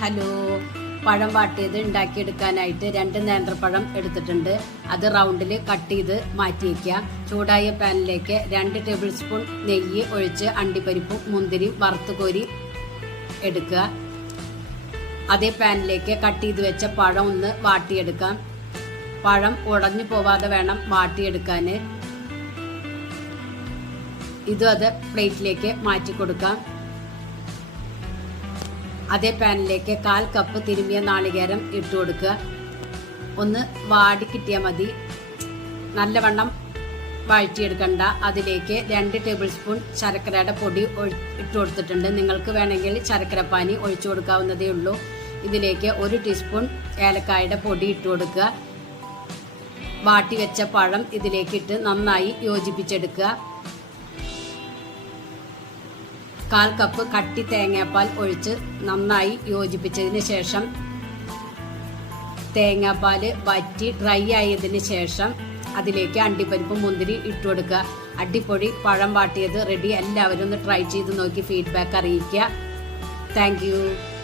Hello, പഴം വാട്ടിയത് ഉണ്ടാക്കിയെടുക്കാനായിട്ട് 2 നേന്ത്രപ്പഴം എടുത്തിട്ടുണ്ട്. അത് റൗണ്ടിൽ കട്ട് ചെയ്ത് മാറ്റി വയ്ക്കുക. ചൂടായ പാനിലേക്ക് 2 ടേബിൾ സ്പൂൺ നെയ്യ് ഒഴിച്ച് അണ്ടിപ്പരിപ്പും മുന്തിരിയും വറുത്ത് കോരി എടുക്കുക. അതേ പാനിലേക്ക് കട്ട് ചെയ്ത് വെച്ച പഴം ഒന്ന് വാട്ടിയെടുക്കാം. പഴം ഉടഞ്ഞു പോവാതെ വേണം വാട്ടിയെടുക്കാൻ. അത് പ്ലേറ്റിലേക്ക് മാറ്റി കൊടുക്കാം. അതേ പാനിലേക്ക് 1/4 കപ്പ് തിരുമിയ നാളികേരം ഇട്ട് കൊടുക്കുക. ഒന്ന് വാടി കിട്ടിയാൽ മതി, നല്ലവണ്ണം വഴറ്റിയെടുക്കണ്ട. അതിലേക്ക് 2 ടേബിൾ സ്പൂൺ ശർക്കരയുടെ പൊടി ഇട്ട് കൊടുത്തിട്ടുണ്ട്. നിങ്ങൾക്ക് വേണമെങ്കിൽ ശർക്കരപ്പാനി ഒഴിച്ചു കൊടുക്കാവുന്നതേ ഉള്ളൂ. ഇതിലേക്ക് 1 ടീസ്പൂൺ ഏലക്കായുടെ പൊടി ഇട്ട് കൊടുക്കുക. വാട്ടി വെച്ച പഴം ഇതിലേക്ക് ഇട്ട് നന്നായി യോജിപ്പിച്ചെടുക്കുക. 1/4 കപ്പ് കട്ടി തേങ്ങാപ്പാൽ ഒഴിച്ച് നന്നായി യോജിപ്പിച്ചതിന് ശേഷം തേങ്ങാപ്പാൽ വറ്റി ഡ്രൈ ആയതിന് ശേഷം അതിലേക്ക് അണ്ടിപ്പരിപ്പും മുന്തിരി ഇട്ട് കൊടുക്കുക. അടിപൊളി പഴം വാട്ടിയത് റെഡി. എല്ലാവരും ഒന്ന് ട്രൈ ചെയ്ത് നോക്കി ഫീഡ്ബാക്ക് അറിയിക്കുക. Thank you.